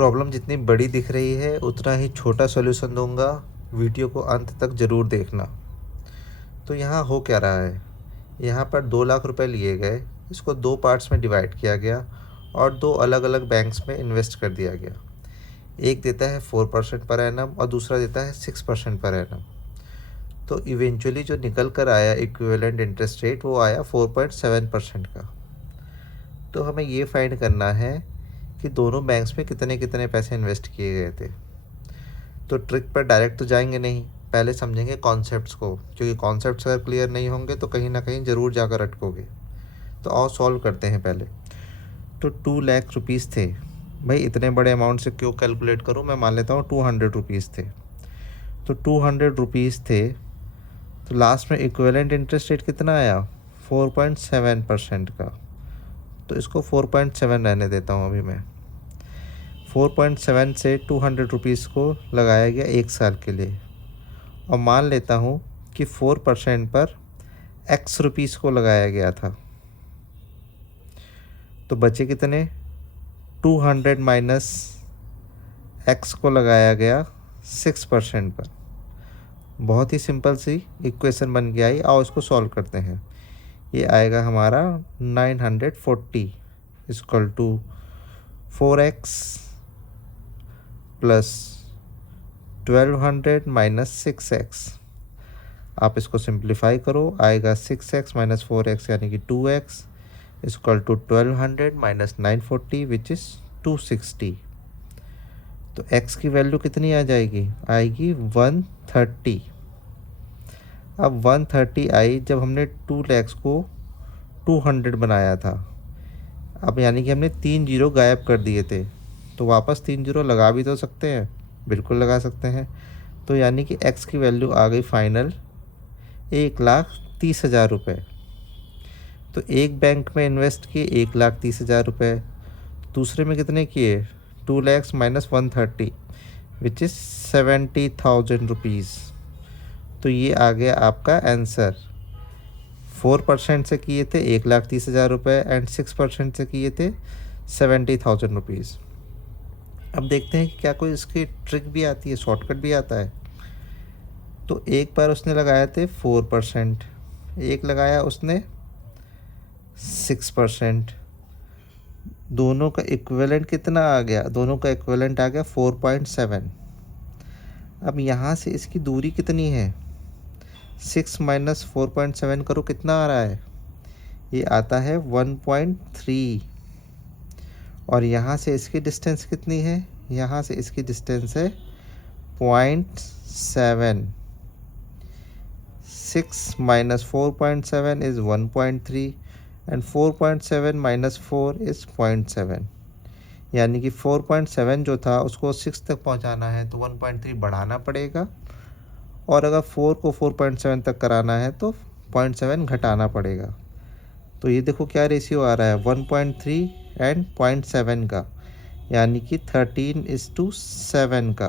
Problem जितनी बड़ी दिख रही है उतना ही छोटा सॉल्यूशन दूंगा, वीडियो को अंत तक ज़रूर देखना। तो यहाँ हो क्या रहा है, यहाँ पर 2 लाख रुपए लिए गए, इसको 2 पार्ट्स में डिवाइड किया गया और 2 अलग अलग बैंक्स में इन्वेस्ट कर दिया गया। एक देता है 4% पर एनम और दूसरा देता है 6% पर एनम। तो इवेंचुअली जो निकल कर आया इक्विवेलेंट इंटरेस्ट रेट वो आया 4.7% का। तो हमें ये फाइंड करना है कि दोनों बैंक्स में कितने कितने पैसे इन्वेस्ट किए गए थे। तो ट्रिक पर डायरेक्ट तो जाएंगे नहीं, पहले समझेंगे कॉन्सेप्ट्स को, क्योंकि कॉन्सेप्ट्स अगर क्लियर नहीं होंगे तो कहीं ना कहीं ज़रूर जाकर अटकोगे। तो और सॉल्व करते हैं पहले। तो 2 लाख रुपीज़ थे। भाई इतने बड़े अमाउंट से क्यों कैलकुलेट करूँ, मैं मान लेता हूँ 200 रुपीज़ थे। तो 200 रुपीज़ थे, तो लास्ट में इक्विवेलेंट इंटरेस्ट रेट कितना आया, 4.7% का। तो इसको 4.7 रहने देता हूँ अभी मैं। 4.7 से 200 रुपीज़ को लगाया गया 1 साल के लिए, और मान लेता हूँ कि 4% पर x रुपीज़ को लगाया गया था। तो बचे कितने, 200 माइनस x को लगाया गया 6% पर। बहुत ही सिंपल सी इक्वेशन बन के आई। आओ इसको सॉल्व करते हैं। ये आएगा हमारा 940 equal to 4x plus 1200 minus 6x। आप इसको सिंप्लीफाई करो, आएगा 6x माइनस 4x यानी कि 2x equal to 1200 minus 940 which is 260। तो x की वैल्यू कितनी आ जाएगी, आएगी 130। अब 130 आई जब हमने 2 लाख को 200 बनाया था। अब यानी कि हमने 3 जीरो गायब कर दिए थे, तो वापस 3 जीरो लगा भी तो सकते हैं, बिल्कुल लगा सकते हैं। तो यानी कि x की वैल्यू आ गई फाइनल 1,30,000 रुपये। तो एक बैंक में इन्वेस्ट किए 1,30,000 रुपये, दूसरे में कितने किए 2 lakh minus 130 which is 70,000 rupees. तो ये आ गया आपका आंसर। 4% से किए थे 1,30,000 रुपये एंड 6% से किए थे 70,000 रुपीज़। अब देखते हैं कि क्या कोई इसकी ट्रिक भी आती है, शॉर्टकट भी आता है। तो एक बार उसने लगाए थे 4%, एक लगाया उसने 6%। दोनों का इक्विवेलेंट कितना आ गया, दोनों का इक्विवेलेंट आ गया 4.7। अब यहाँ से इसकी दूरी कितनी है, 6 माइनस 4.7 करो, कितना आ रहा है, ये आता है 1.3। और यहाँ से इसकी डिस्टेंस कितनी है, यहाँ से इसकी डिस्टेंस है 0.7। 6 minus 4.7 is 1.3 and 4.7 minus 4 is 0.7। यानी कि 4.7 जो था उसको 6 तक पहुंचाना है तो 1.3 बढ़ाना पड़ेगा, और अगर 4 को 4.7 तक कराना है तो 0.7 घटाना पड़ेगा। तो ये देखो क्या रेशियो आ रहा है 1.3 एंड 0.7 का, यानी कि 13:7 का।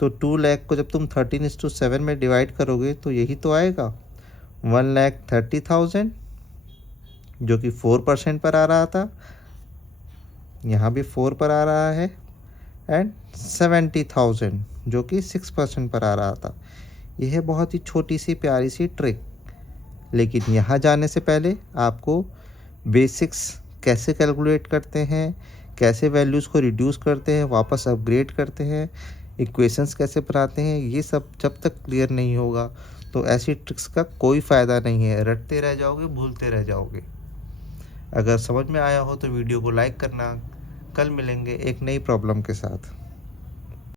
तो 2 लाख को जब तुम 13:7 में डिवाइड करोगे तो यही तो आएगा 1,30,000, जो कि 4% पर आ रहा था, यहाँ भी 4 पर आ रहा है, एंड 70,000 जो कि 6% पर आ रहा था। यह है बहुत ही छोटी सी प्यारी सी ट्रिक, लेकिन यहाँ जाने से पहले आपको बेसिक्स कैसे कैलकुलेट करते हैं, कैसे वैल्यूज़ को रिड्यूस करते हैं, वापस अपग्रेड करते हैं, इक्वेशंस कैसे बनाते हैं, ये सब जब तक क्लियर नहीं होगा तो ऐसी ट्रिक्स का कोई फ़ायदा नहीं है, रटते रह जाओगे, भूलते रह जाओगे। अगर समझ में आया हो तो वीडियो को लाइक करना। कल मिलेंगे एक नई प्रॉब्लम के साथ।